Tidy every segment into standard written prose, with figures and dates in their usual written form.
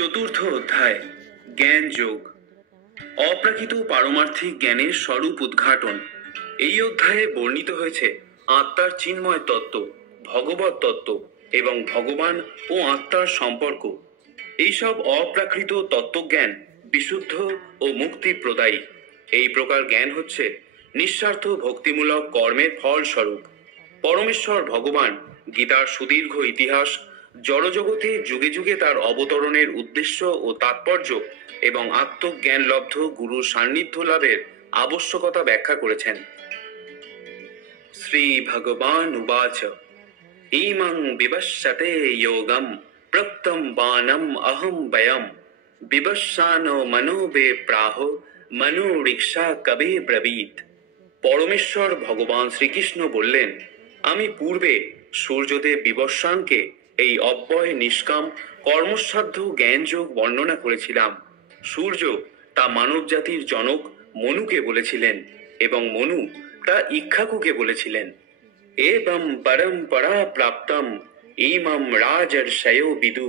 চতুর্থ অধ্যায় জ্ঞান যোগ। অপ্রাকৃত পারমার্থিক জ্ঞানের স্বরূপ উদ্ঘাটন। এই অধ্যায়ে বর্ণিত হয়েছে আত্মার চিন্ময় তত্ত্ব, ভগবত তত্ত্ব এবং ভগবান ও আত্মার সম্পর্ক। এইসব অপ্রাকৃত তত্ত্বজ্ঞান বিশুদ্ধ ও মুক্তি প্রদায়ী। এই প্রকার জ্ঞান হচ্ছে নিঃস্বার্থ ভক্তিমূলক কর্মের ফলস্বরূপ। পরমেশ্বর ভগবান গীতার সুদীর্ঘ ইতিহাস, জড়জগতে যুগে যুগে তার অবতরণের উদ্দেশ্য ও তাৎপর্য এবং আত্মজ্ঞানলব্ধ গুরুর সান্নিধ্য লাভের আবশ্যকতা ব্যাখ্যা করেছেন। শ্রী ভগবান উবাচ ইমং বিবশ্যতে যোগম প্রক্তম বানম অহম বয়ম বিবস্বানো মনোবে প্রাহ মনোরিক্ষা কবে ব্রবীত। পরমেশ্বর ভগবান শ্রীকৃষ্ণ বললেন, আমি পূর্বে সূর্যদেব বিবস্বানকে এই অব্যয় নিষ্কাম কর্মসাধ্য জ্ঞানযোগ বর্ণনা করেছিলাম। সূর্য তা মানব জাতির জনক মনুকে বলেছিলেন এবং মনু তা ইক্ষ্বাকুকে বলেছিলেন। এবং পরম্পরা প্রাপ্তম ইমম রাজর্ষয়ো বিদু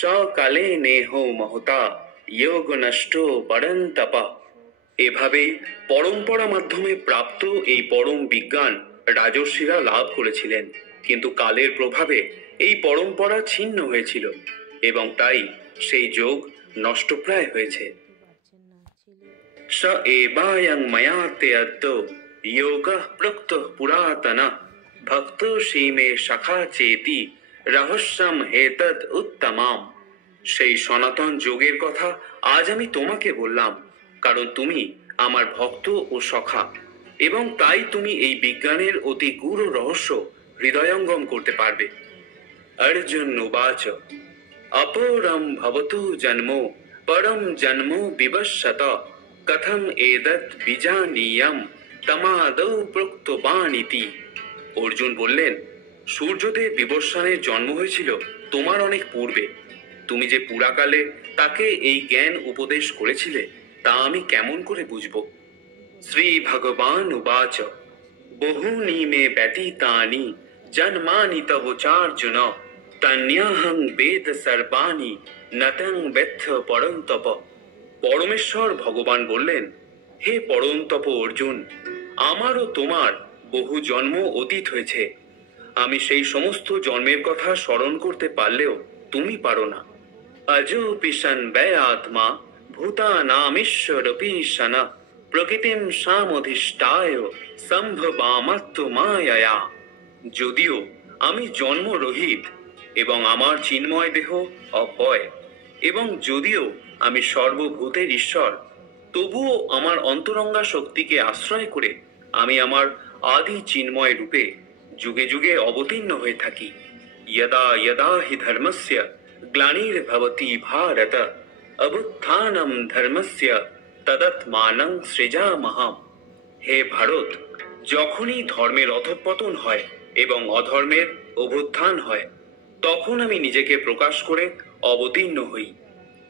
সকালে নেহ মহতা যোগ নষ্ট পরন্তপ। এভাবে পরম্পরা মাধ্যমে প্রাপ্ত এই পরম বিজ্ঞান রাজর্ষিরা লাভ করেছিলেন, কিন্তু কালের প্রভাবে এই পরম্পরা ছিন্ন হয়েছিল এবং তাই সেই যোগ নষ্টপ্রায় হয়েছে। স এবায়ং ময়া তে অদ্য যোগঃ প্রক্তঃ পুরাতন ভক্ত সীমে শাখা চেতি রহস্যম হেতদ উত্তমাম। সেই সনাতন যোগের কথা আজ আমি তোমাকে বললাম, কারণ তুমি আমার ভক্ত ও সখা, এবং তাই তুমি এই বিজ্ঞানের অতি গূঢ় রহস্য হৃদয়ঙ্গম করতে পারবে। অর্জুন উবাচ অপরম ভবতু জন্ম পরম জন্ম বিবশ্যত কথম এদৎ বিজানীয়ম তমাদৌ প্রোক্তবানিতি। অর্জুন বললেন, সূর্যদেব বিবস্বানের জন্ম হয়েছিল তোমার অনেক পূর্বে। তুমি যে পুরাকালে তাকে এই জ্ঞান উপদেশ করেছিলে তা আমি কেমন করে বুঝব? শ্রী ভগবান উবাচ বহুনি মে ব্যতীতানি জন্মানি তব চার্জুন তন্যাহং বেদ সর্বাণি নতং বেত্থ পরন্তপ। পরমেশ্বর ভগবান বললেন, হে পরন্তপ অর্জুন, আমারও তোমার বহু জন্ম অতীত হয়েছে। আমি সেই সমস্ত জন্মের কথা স্মরণ করতে পারলেও তুমি পারো না। অজোপি সন ব্যয়াত্মা ভূতানামীশ্বরপি সন প্রকৃতিম সামধিষ্ঠায় সম্ভবামাত্ম মায়া। যদিও আমি জন্মরহিত এবং আমার চিন্ময় দেহ অব্যয়, এবং যদিও আমি সর্বভূতের ঈশ্বর, তবুও আমার অন্তরঙ্গা শক্তিকে আশ্রয় করে আমি আমার আদি চিন্ময় রূপে যুগে যুগে অবতীর্ণ হয়ে থাকি। যদা যদা হি ধর্মস্য গ্লানির্ভবতি ভারত অভ্যুত্থানম ধর্মস্য তদাত্মানং সৃজামহম। হে ভারত, যখনই ধর্মের অধঃপতন হয় এবং অধর্মের অভ্যুত্থান হয়, তখন আমি নিজেকে প্রকাশ করে অবতীর্ণ হই।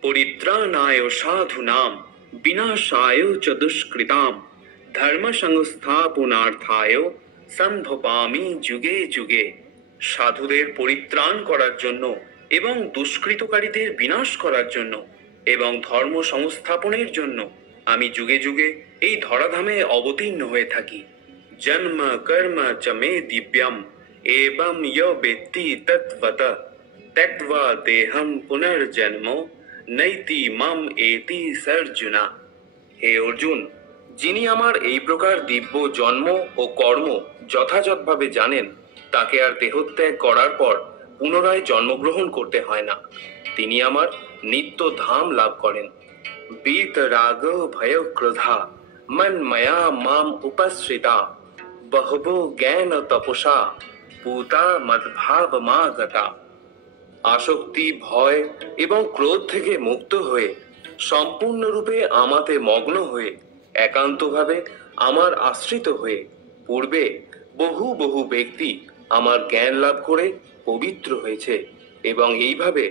পরিত্রাণায় সাধুনাম বিনাশায় চ দুষ্কৃতাম ধর্ম সংস্থাপনার্থায় সম্ভবামি যুগে যুগে। সাধুদের পরিত্রাণ করার জন্য এবং দুষ্কৃতকারীদের বিনাশ করার জন্য এবং ধর্ম সংস্থাপনের জন্য আমি যুগে যুগে এই ধরাধামে অবতীর্ণ হয়ে থাকি। জন্ম কর্ম চ মে দিব্যম এবং য় বেত্তি তত্ত্বত ত্যক্ত্বা দেহম পুনর্জন্ম নৈতি মাম এতি সর্জুনা। হে অর্জুন, যিনি আমার এই প্রকার দিব্য জন্ম ও কর্ম যথাযথভাবে জানেন, তাকে আর দেহত্যাগ করার পর পুনরায় জন্মগ্রহণ করতে হয় না। তিনি আমার নিত্য ধাম লাভ করেন। বীত রাগ ভয় ক্রোধা মন্ময়া মাম উপশ্রিতা বহবো জ্ঞান তপসা পূতা মদ্ভাব মা গতা। আসক্তি, ভয় এবং ক্রোধ থেকে মুক্ত হয়ে সম্পূর্ণরূপে আমাতে মগ্ন হয়ে একান্তভাবে আমার আশ্রিত হয়ে পূর্বে বহু বহু ব্যক্তি আমার জ্ঞান লাভ করে পবিত্র হয়েছে, এবং এইভাবে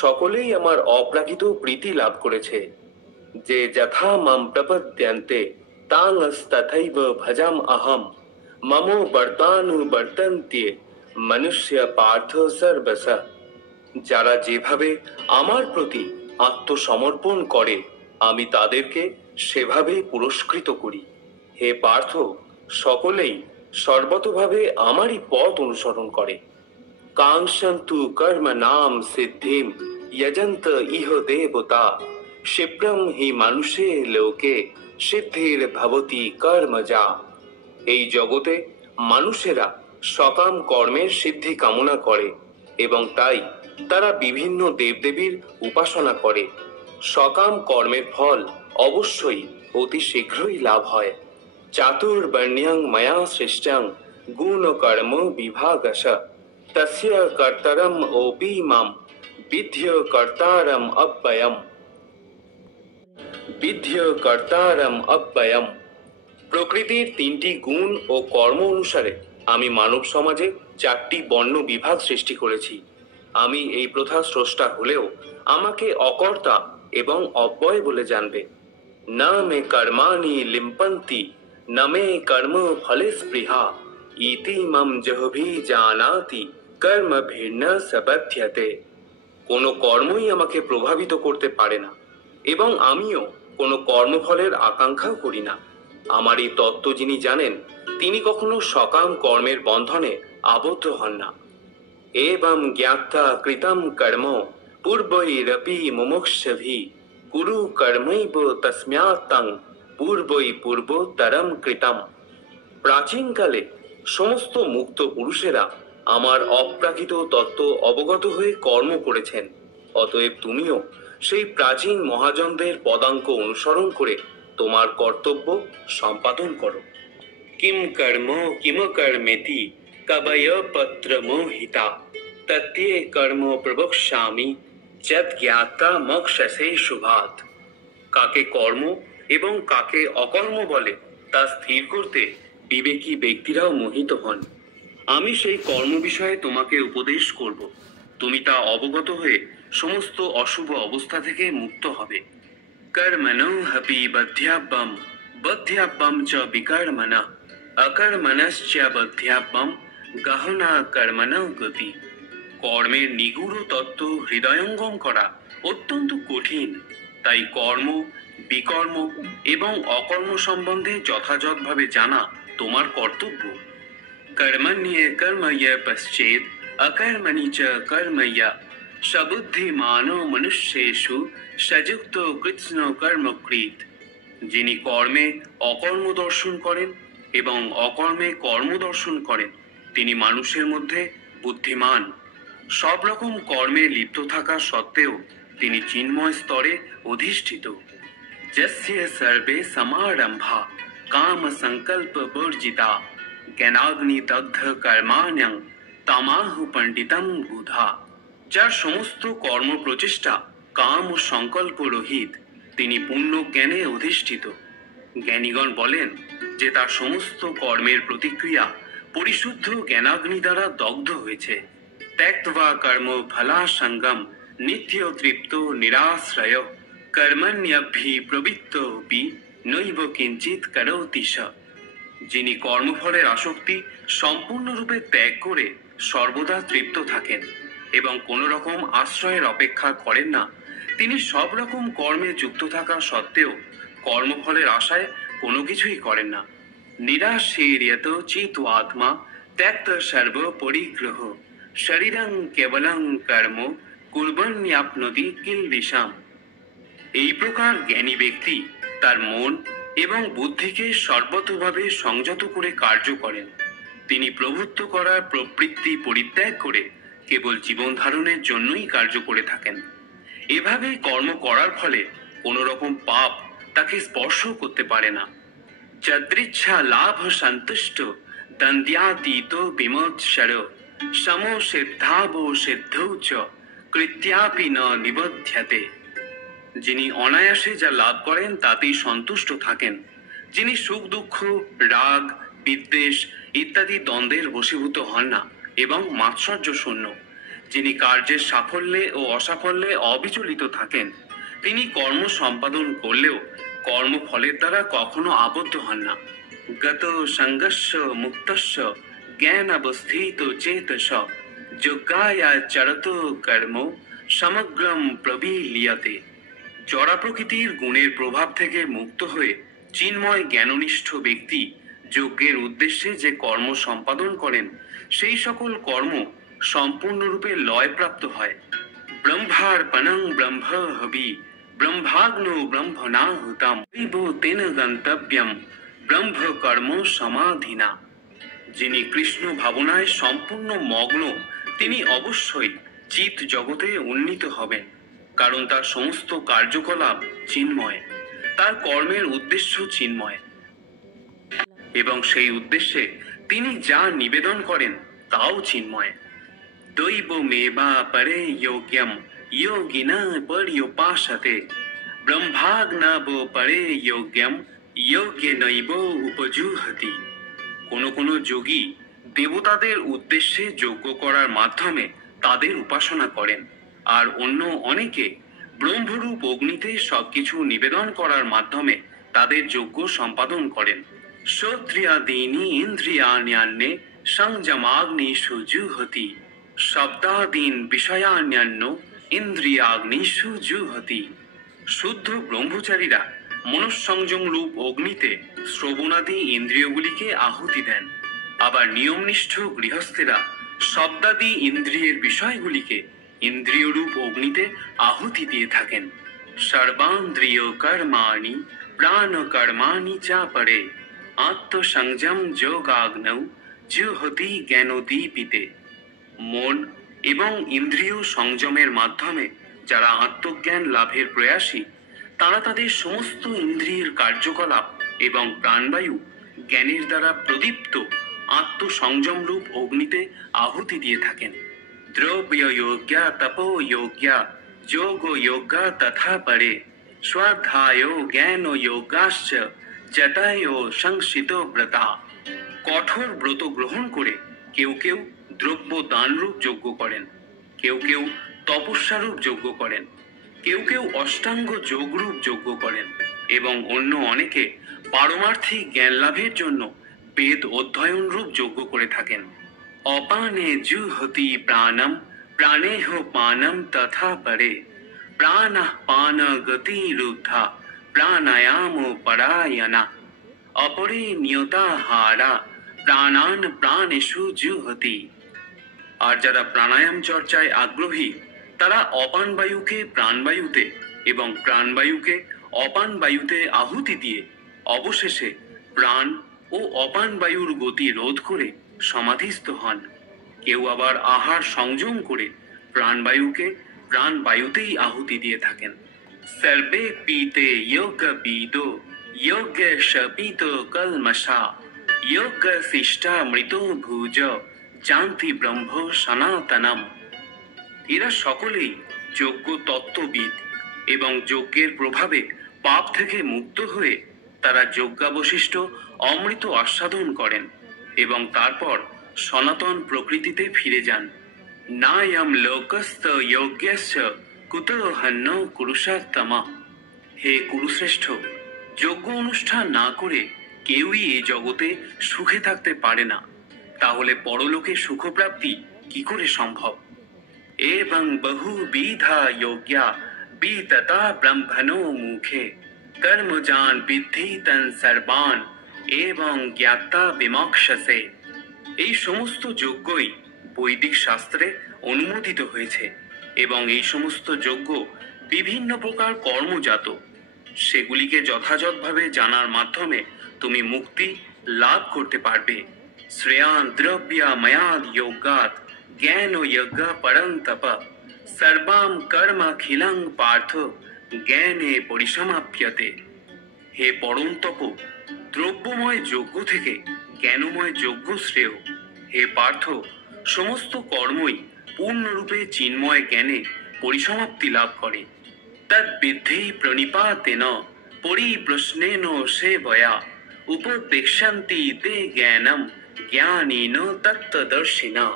সকলেই আমার অপ্রাকৃত প্রীতি লাভ করেছে। যে যথা মাম প্রপদ্যন্তে তাংস্তথৈব ভজাম অহম মম বর্তানুবর্তন্তে মনুষ্য পার্থ সর্বশ। যারা যেভাবে আমার প্রতি আত্মসমর্পণ করে আমি তাদেরকে সেভাবেই পুরস্কৃত করি। হে পার্থ, সকলেই সর্বতভাবে আমারই পথ অনুসরণ করে। কাঙ্ক্ষন্তু কর্ম নাম সিদ্ধিম যজন্ত ইহ দেবতা ক্ষিপ্রম হি মানুষে লোকে সিদ্ধির ভবতি কর্মজা। এই জগতে মানুষেরা সকাম কর্মের সিদ্ধি কামনা করে এবং তাই তারা বিভিন্ন দেবদেবীর উপাসনা করে। সকাম কর্মের ফল অবশ্যই অতি শীঘ্রই লাভ হয়। চাতুর্বর্ণ্যং ময়া সৃষ্টং গুণ কর্ম বিভাগশ তস্য কর্তারম ওপি মাম বিদ্য কর্তারম অব্যয়ম। বিদ্য কর্তারম অব্যয়ম। প্রকৃতির তিনটি গুণ ও কর্ম অনুসারে আমি মানব সমাজে চারটি বর্ণ বিভাগ সৃষ্টি করেছি। আমি এই প্রথা স্রষ্টা হলেও আমাকে অকর্তা এবং অব্যয় বলে জানবে। না মে কর্মাণি লিম্পন্তি না মে কর্ম ফলে স্পৃহা ইতি মম জহভি জানাতি কর্ম ভিন্ন সবধ্যতে। কোনো কর্মই আমাকে প্রভাবিত করতে পারে না এবং আমিও কোনো কর্মফলের আকাঙ্ক্ষাও করি না। আমার এই তত্ত্ব যিনি জানেন তিনি কখনো সকাম কর্মের বন্ধনে আবদ্ধ হন না। এবং জ্ঞাত্বা কৃতম কর্ম পূর্বৈরপি মুমুক্ষুভি কুরু কর্মৈব তস্মাত্তং পূর্বৈ পূর্বোত্তরম কৃতম। প্রাচীনকালে সমস্ত মুক্ত পুরুষেরা আমার অপ্রাকৃত তত্ত্ব অবগত হয়ে কর্ম করেছেন। অতএব তুমিও সেই প্রাচীন মহাজনদের পদাঙ্ক অনুসরণ করে তোমার কর্তব্য সম্পাদন করো। কিম কর্ম কিম কর্মেতি কবয় পত্র মোহিতা তত্তে কর্ম প্রবক্ষ্যামি যদ জ্ঞাতা মোক্ষসে শুভাৎ। কাকে কর্ম এবং কাকে অকর্ম বলে তা স্থির করতে বিবেকী ব্যক্তিরাও মোহিত হন। আমি সেই কর্ম বিষয়ে তোমাকে উপদেশ করব। তুমি তা অবগত হয়ে সমস্ত অশুভ অবস্থা থেকে মুক্ত হবে। কর্মণো হপি বধ্যাব্যম বধ্যাব্যম চ বিকর্মণঃ অকর্মণশ্চ বধ্যাব্যম গহনা কর্মণ গতি। কর্মের নিগূঢ় তত্ত্ব হৃদয়ঙ্গম করা অত্যন্ত কঠিন, তাই কর্ম, বিকর্ম এবং অকর্ম সম্বন্ধে যথাযথভাবে জানা তোমার কর্তব্য। কর্মণ্যে কর্ময় পশ্চেদ অকর্মণি চ কর্ময় সবুদ্ধিমানো মনুষ্যেষু সযুক্ত কৃৎস্ন কর্মকৃৎ। যিনি কর্মে অকর্ম দর্শন করেন এবং অকর্মে কর্ম দর্শন করেন তিনি মানুষের মধ্যে বুদ্ধিমান। সব রকম কর্মে লিপ্ত থাকা সত্ত্বেও তিনি চিন্ময় স্তরে অধিষ্ঠিত। যস্য সর্বে সমারম্ভা কাম সংকল্প বর্জিতা জ্ঞানাগ্নি দগ্ধ কর্মাণ্যং তামাহু পণ্ডিতং বুধা। যার সমস্ত কর্ম প্রচেষ্টা কাম ও সংকল্প রহিত তিনি পূর্ণ জ্ঞানে অধিষ্ঠিত। জ্ঞানীগণ বলেন যে তার সমস্ত কর্মের প্রতিক্রিয়া পরিশুদ্ধ জ্ঞানাগ্নি দ্বারা দগ্ধ হয়েছে। ত্যক্ত্বা কর্ম ফলাসঙ্গম নিত্য তৃপ্ত নিরাশ্রয় কর্মণ্যভি প্রবৃত্তোপি নৈব কিঞ্চিৎ করোতি স। যিনি কর্মফলের আসক্তি সম্পূর্ণরূপে ত্যাগ করে সর্বদা তৃপ্ত থাকেন এবং কোনো রকম আশ্রয়ের অপেক্ষা করেন না, তিনি সব রকম কর্মে যুক্ত থাকা সত্ত্বেও কর্মফলের আশায় কোনো কিছুই করেন না। নিরাশীর্যত চিত্ত্বাত্মা ত্যক্ত সর্ব পরিগ্রহ শরীরং কেবলং কর্ম কুর্বন্যাপ্নোতি কিলবিষাম। এই প্রকার জ্ঞানী ব্যক্তি তার মন এবং বুদ্ধিকে সর্বতোভাবে সংযত করে কার্য করেন। তিনি প্রভুত্ব করার প্রবৃত্তি পরিত্যাগ করে কেবল জীবন ধারণের জন্যই কার্য করে থাকেন। এভাবে কর্ম করার ফলে কোনো রকম পাপ তাকে স্পর্শ করতে পারে না। যদৃচ্ছা লাভ সন্তুষ্ট দন্দ্যাতীত বিমোৎসর সমো সিদ্ধাবো সিদ্ধৌ চ কৃত্যাপি ন নিবধ্যতে। যিনি অনায়াসে যা লাভ করেন তাতেই সন্তুষ্ট থাকেন, যিনি সুখ দুঃখ রাগ বিদ্বেষ ইত্যাদি দ্বন্দ্বের বশীভূত হন না এবং মাৎসর্য শূন্য, যিনি কার্যের সাফল্যে ও অসাফল্যে অবিচলিত থাকেন, তিনি কর্ম সম্পাদন করলেও কর্মফলের দ্বারা কখনো আবদ্ধ হন না। গত সঙ্গস্য মুক্তস্য জ্ঞান অবস্থিত চেতস যোগ্যায় চরত কর্ম সমগ্রম প্রবিলীয়তে। জড়া প্রকৃতির গুণের প্রভাব থেকে মুক্ত হয়ে চিন্ময় জ্ঞাননিষ্ঠ ব্যক্তি যজ্ঞের উদ্দেশ্যে যে কর্ম সম্পাদন করেন সেই সকল কর্ম সম্পূর্ণরূপে লয়প্রাপ্ত হয়। ব্রহ্মার্পণং ব্রহ্ম হবি ব্রহ্মাগ্নো ব্রহ্মণাহুতম দৈব তেন গন্তব্যম ব্রহ্ম কর্ম সমাধিনা। যিনি কৃষ্ণ ভাবনায় সম্পূর্ণ মগ্ন তিনি অবশ্যই চিৎ জগতে উন্নীত হবেন, কারণ তার সমস্ত কার্যকলাপ চিন্ময়, তার কর্মের উদ্দেশ্য চিন্ময় এবং সেই উদ্দেশ্যে তিনি যা নিবেদন করেন তাও চিন্ময়। দৈব মেবা পরে যোগ্যম যোগিনা পর্যুপাসতে ব্রহ্মাগ্নব পরে যোগ্যম যোগ্য নৈব উপজুহতি। কোনো যোগী দেবতাদের উদ্দেশ্যে যজ্ঞ করার মাধ্যমে তাদের উপাসনা করেন, আর অন্য অনেকে ব্রহ্মরূপ অগ্নিতে সবকিছু নিবেদন করার মাধ্যমে তাদের যজ্ঞ সম্পাদন করেন। শ্রোত্রিয়াদীনি ইন্দ্রিয়াণ্যে সংযমাগ্নিষু জুহতি শব্দাদীন বিষয়ান্যান্য ইন্দ্রিয়াগ্নিষু জুহতি। শুদ্ধ ব্রহ্মচারীরা মনঃসংযম রূপ অগ্নিতে শ্রবণাদি ইন্দ্রিয়গুলিকে আহুতি দেন, আবার নিয়মনিষ্ঠ গৃহস্থেরা শব্দাদি ইন্দ্রিয়ের বিষয়গুলিকে ইন্দ্রিয়রূপ অগ্নিতে আহুতি দিয়ে থাকেন। সর্বান্দ্রিয় কর্মাণি প্রাণ কর্মাণি চাপরে আত্মসংযম যোগাগ্নৌ জুহতি জ্ঞানোদীপিতে। মন এবং ইন্দ্রিয় সংযমের মাধ্যমে যারা আত্মজ্ঞান লাভের প্রয়াসী তারা তাদের সমস্ত ইন্দ্রিয়ের কার্যকলাপ এবং প্রাণবায়ু জ্ঞানের দ্বারা প্রদীপ্ত আত্মসংযম রূপ অগ্নিতে আহুতি দিয়ে থাকেন। দ্রব্য যোগ্যা তপো যোগ্যা যোগ যোগ্যা তথা পরে স্বাধ্যায় জ্ঞান যোগাশ্চ জটায় সংসিত ব্রতা। কঠোর ব্রত গ্রহণ করে কেউ কেউ দ্রব্য দানরূপ যজ্ঞ করেন, কেউ কেউ তপস্যারূপ যজ্ঞ করেন, কেউ কেউ অষ্টাঙ্গ যোগরূপ যজ্ঞ করেন এবং অন্য অনেকে পারমার্থিক জ্ঞান লাভের জন্য বেদ অধ্যয়ন রূপ যজ্ঞ করে থাকেন। অপানে জুহতি প্রাণম প্রাণেহ পানম তথা পরে প্রাণঃ পান গতি রুদ্ধা প্রাণায়াম পরায়ণা অপরে নিয়তাহারা প্রাণান প্রাণেষু জুহতি। আর যারা প্রাণায়াম চর্চায় আগ্রহী তারা অপান বায়ুকে প্রাণবায়ুতে এবং প্রাণবায়ুকে অপান বায়ুতে আহুতি দিয়ে অবশেষে প্রাণ ও অপান বায়ুর গতি রোধ করে সমাধিস্থ হন। কেউ আবার আহার সংযম করে প্রাণবায়ুকে প্রাণবায়ুতেই আহুতি দিয়ে থাকেন। সর্বে পীতে যোগ বিদো যোগ্য শপিত কলমশা যোগ্য শিষ্টা মৃত ভুজ জানতি ব্রহ্ম সনাতনম। এরা সকলেই যোগ্য তত্ত্ববিদ এবং যজ্ঞের প্রভাবে পাপ থেকে মুক্ত হয়ে তারা যজ্ঞাবশিষ্ট অমৃত আস্বাদন করেন এবং তারপর সনাতন প্রকৃতিতে ফিরে যান। নায়ম লোকস্থ যোগ্যস্য কুতো হন্য কুরুষোত্তমা। হে কুরুশ্রেষ্ঠ, যজ্ঞ অনুষ্ঠান না করে কেউই এই জগতে সুখে থাকতে পারে না, তাহলে পরলোকে সুখপ্রাপ্তি কি করে সম্ভব? এবং বহুবিধা যোগ্যা বিততা ব্রহ্মণো মুখে কর্মজান বিদ্ধি তন সর্বান এবং জ্ঞাতা বিমোক্ষসে। এই সমস্ত যজ্ঞই বৈদিক শাস্ত্রে অনুমোদিত হয়েছে এবং এই সমস্ত যজ্ঞ বিভিন্ন প্রকার কর্মজাত। সেগুলিকে যথাযথভাবে জানার মাধ্যমে তুমি মুক্তি লাভ করতে পারবে। শ্রেয়ান দ্রব্যা ময়াদ যোগাত জ্ঞান যজ্ঞ পরং তপ সর্বাম কর্মাখিলং পার্থ জ্ঞানে পরিসমাপ্যতে। হে পরম তপ, দ্রব্যময় যজ্ঞ থেকে জ্ঞানময় যজ্ঞ শ্রেয়। হে পার্থ, সমস্ত কর্মই পূর্ণরূপে চিন্ময় জ্ঞানে পরিসমাপ্তি লাভ করে। তদ্বিদ্ধি প্রণিপাতেন পরিপ্রশ্নেন সেবয়া উপদেক্ষন্তি তে জ্ঞানম জ্ঞানীন তত্ত্বদর্শিনা।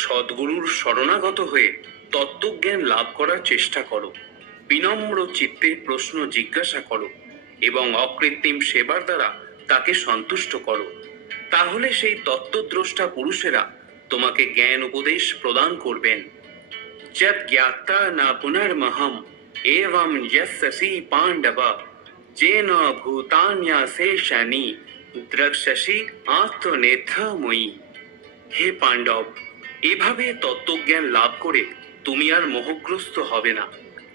সদ্গুরুর শরণাগত হয়ে তত্ত্বজ্ঞান লাভ করার চেষ্টা করো, বিনম্র চিত্তে প্রশ্ন জিজ্ঞাসা করো এবং অকৃত্রিম সেবার দ্বারা তাকে সন্তুষ্ট করো। তাহলে সেই তত্ত্বদ্রষ্টা পুরুষেরা তোমাকে জ্ঞান উপদেশ প্রদান করবেন। যৎ জ্ঞাতা না পুনর্মহম एवं यस्ससि पांडव जेन भूतान्याशेषानि দ্রক্ষসি আত্মনেত্রময়ী। হে পাণ্ডব, এভাবে তত্ত্বজ্ঞান লাভ করে তুমি আর মোহগ্রস্ত হবে না,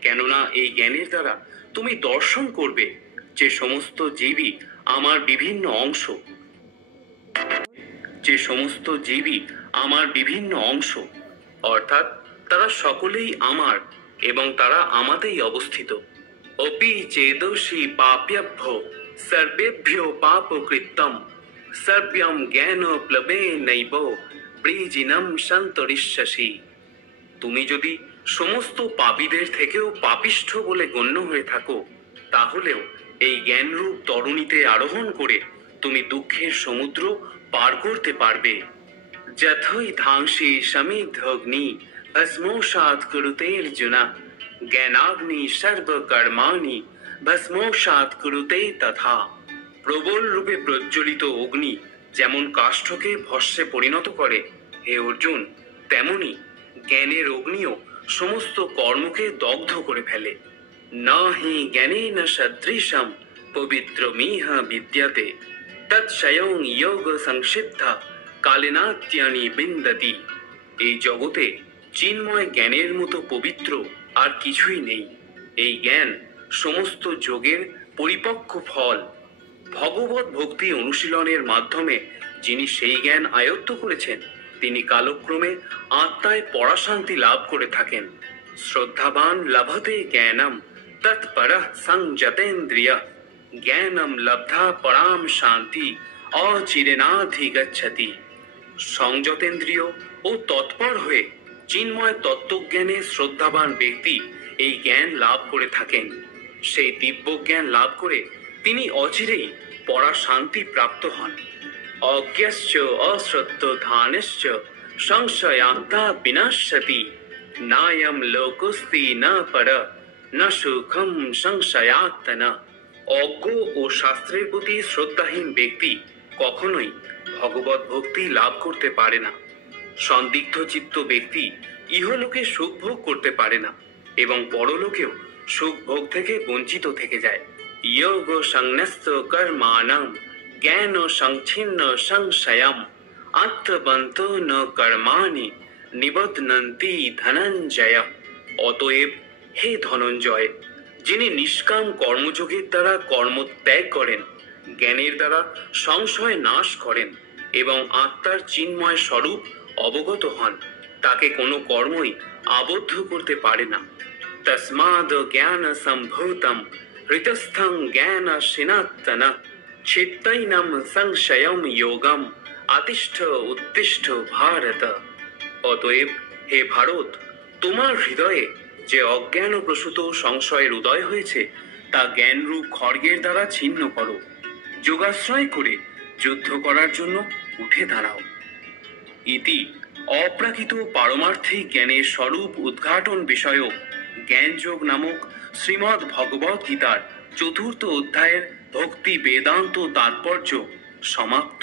কেননা এই জ্ঞানের দ্বারা তুমি দর্শন করবে যে সমস্ত জীবই আমার বিভিন্ন অংশ, অর্থাৎ তারা সকলেই আমার এবং তারা আমাতেই অবস্থিত। অপি চেদোষি পাপ্যভ্য সর্বেভ্যো পাপকৃত্যম সর্ব্যম জ্ঞান প্লবে নৈব ব্রিজিনম সন্তরিষ্যসি। তুমি যদি সমস্ত পাপীদের থেকেও পাপিষ্ঠ বলে গণ্য হয়ে থাকো, তাহলেও এই জ্ঞানরূপ তরণীতে আরোহণ করে তুমি দুঃখের সমুদ্র পার করতে পারবে। যথৈ ধাংসি সমিদ্ধগ্নি ভস্মোষাৎ কুরুতে অর্জুনা জ্ঞানাগ্নি সর্বকর্মাণি ভস্মোষাৎ কুরুতে তথা। প্রবল রূপে প্রজ্বলিত অগ্নি যেমন কাষ্ঠকে ভস্মে পরিণত করে, হে অর্জুন, তেমনি জ্ঞানের অগ্নিও সমস্ত কর্মকে দগ্ধ করে ফেলে। না হি জ্ঞানেন সদৃশম পবিত্রমিহ বিদ্যতে তৎস্বয়ং যোগ সংসিদ্ধা কালেনাত্যানি বিন্দতি। এই জগতে চিন্ময় জ্ঞানের মতো পবিত্র আর কিছুই নেই। এই জ্ঞান সমস্ত যোগের পরিপক্ক ফল। ভগবত ভক্তি অনুশীলনের মাধ্যমে যিনি সেই জ্ঞান আয়ত্ত করেছেন, তিনি কালক্রমে আত্মায় পরাশান্তি লাভ করে থাকেন। শ্রদ্ধাবান লভতে জ্ঞানম তৎপরঃ সংযতেন্দ্রিয়ঃ জ্ঞানম লব্ধা পরাম শান্তি অচিরেনাধিগচ্ছতি। সংযতেন্দ্রিয় ও তৎপর হয়ে চিন্ময় তত্ত্বজ্ঞানে শ্রদ্ধাবান ব্যক্তি এই জ্ঞান লাভ করে থাকেন। সেই দিব্য জ্ঞান লাভ করে তিনি অচিরেই পরা শান্তি প্রাপ্ত হন। অজ্ঞশ্চ অশ্রদ্ধধানশ্চ সংশয়ান্তা বিনাশ্যতি নায়ম লোকস্তি না পর না সুখম সংশয়াত্মনা। অজ্ঞ ও শাস্ত্রের প্রতি শ্রদ্ধাহীন ব্যক্তি কখনোই ভগবত ভক্তি লাভ করতে পারে না। সন্দিগ্ধ চিত্ত ব্যক্তি ইহলোকে সুখ ভোগ করতে পারে না এবং পরলোকেও সুখ ভোগ থেকে বঞ্চিত থেকে যায়। যোগ সংন্যস্ত কর্মাণং জ্ঞান সংচ্ছিন্ন সংশয়ম আত্মবন্ত ন কর্মাণি নিবধ্নন্তি ধনঞ্জয়। অতএব হে ধনঞ্জয়, যিনি নিষ্কাম কর্মযোগের দ্বারা কর্ম ত্যাগ করেন, জ্ঞানের দ্বারা সংশয় নাশ করেন এবং আত্মার চিন্ময় স্বরূপ অবগত হন, তাকে কোনো কর্মই আবদ্ধ করতে পারে না। তস্মাদ জ্ঞান সম্ভূতম হৃতস্থং জ্ঞান সিনাত্তন চিত্তৈনম সংশয়ম যোগম আতিষ্ঠ উত্তিষ্ঠ ভারত। অতএব হে ভারত, তোমার হৃদয়ে যে অজ্ঞান প্রসূত সংশয়ের উদয় হয়েছে, তা জ্ঞানরূপ খড়গের দ্বারা ছিন্ন করো। যোগাশ্রয় করে যুদ্ধ করার জন্য উঠে দাঁড়াও। ইতি অপ্রাকৃত পারমার্থিক জ্ঞানের স্বরূপ উদ্ঘাটন বিষয়ক জ্ঞানযোগ নামক শ্রীমদ্ ভগবদ গীতার 4th অধ্যায়ের ভক্তি বেদান্ত তাৎপর্য সমাপ্ত।